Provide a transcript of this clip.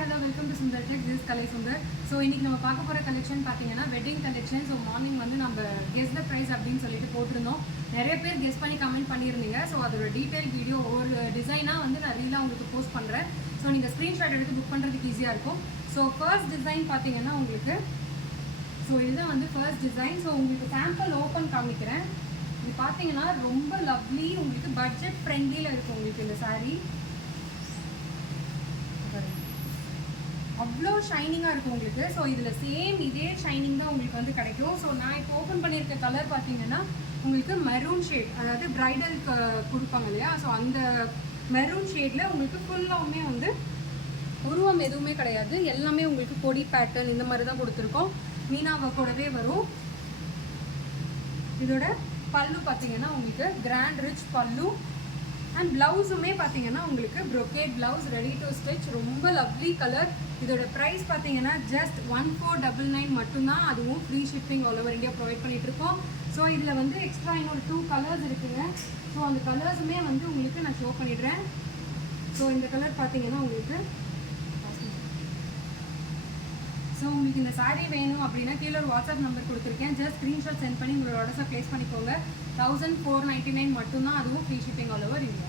hello, welcome to Sundar Tech. This is Kalai Sundar. So இன்னைக்கு நம்ம பார்க்க போற கலெக்ஷன் பாத்தீங்கன்னா வெட்டிங் கலெக்ஷன். ஸோ மார்னிங் வந்து நம்ம கெஸ் த ப்ரைஸ் அப்படின்னு சொல்லிட்டு போட்டிருந்தோம். நிறைய பேர் கெஸ் பண்ணி கமெண்ட் பண்ணியிருந்தீங்க. ஸோ அதோட டீடைல் வீடியோ ஒரு டிசைனாக வந்து நான் ரீலாக உங்களுக்கு போஸ்ட் பண்ணுறேன். ஸோ நீங்கள் ஸ்க்ரீன்ஷாட் எடுத்து புக் பண்ணுறதுக்கு ஈஸியாக இருக்கும். ஸோ ஃபர்ஸ்ட் டிசைன் பார்த்தீங்கன்னா உங்களுக்கு இதுதான் வந்து ஃபர்ஸ்ட் டிசைன். ஸோ உங்களுக்கு சாம்பிள் ஓப்பன் காமிக்கிறேன். இது பார்த்தீங்கன்னா ரொம்ப லவ்லி, உங்களுக்கு பட்ஜெட் ஃப்ரெண்ட்லியில் இருக்கும் உங்களுக்கு இந்த சாரீ. அவ்வளோ ஷைனிங்காக இருக்கும் உங்களுக்கு. ஸோ இதில் சேம் இதே ஷைனிங் தான் உங்களுக்கு வந்து கிடைக்கும். ஸோ நான் இப்போ ஓப்பன் பண்ணியிருக்க கலர் பார்த்தீங்கன்னா உங்களுக்கு மெரூன் ஷேட், அதாவது ப்ரைடலுக்கு கொடுப்பாங்க இல்லையா, ஸோ அந்த மெரூன் ஷேடில் உங்களுக்கு ஃபுல்லாகவுமே வந்து உருவம் எதுவுமே கிடையாது, எல்லாமே உங்களுக்கு கொடி பேட்டர்ன் இந்த மாதிரி தான் கொடுத்துருக்கோம். மீனாவை கூடவே வரும். இதோட பல்லு பார்த்தீங்கன்னா உங்களுக்கு கிராண்ட் ரிச் பல்லு அண்ட் ப்ளவுஸுமே பார்த்தீங்கன்னா உங்களுக்கு brocade blouse, ready to stitch, ரொம்ப லவ்லி கலர். இதோட ப்ரைஸ் பார்த்தீங்கன்னா ஜஸ்ட் 1499 மட்டும்தான். அதுவும் free shipping all over India provide பண்ணிகிட்ருக்கோம். ஸோ இதில் வந்து எக்ஸ்ட்ரா இன்னொரு 2 கலர்ஸ் இருக்குங்க. ஸோ அந்த கலர்ஸுமே வந்து உங்களுக்கு நான் ஷோ பண்ணிடுறேன். ஸோ இந்த கலர் பார்த்தீங்கன்னா உங்களுக்கு உங்களுக்கு இந்த சாரீ வேணும் அப்படின்னா கீழே ஒரு வாட்ஸ்அப் நம்பர் கொடுத்துருக்கேன். ஜஸ்ட் ஸ்க்ரீன்ஷாட் சென்ட் பண்ணி உங்களோட ஆர்டர்ஸை ப்ளேஸ் பண்ணிக்கோங்க. 1499 மட்டும்தான், அதுவும் free shipping all over India.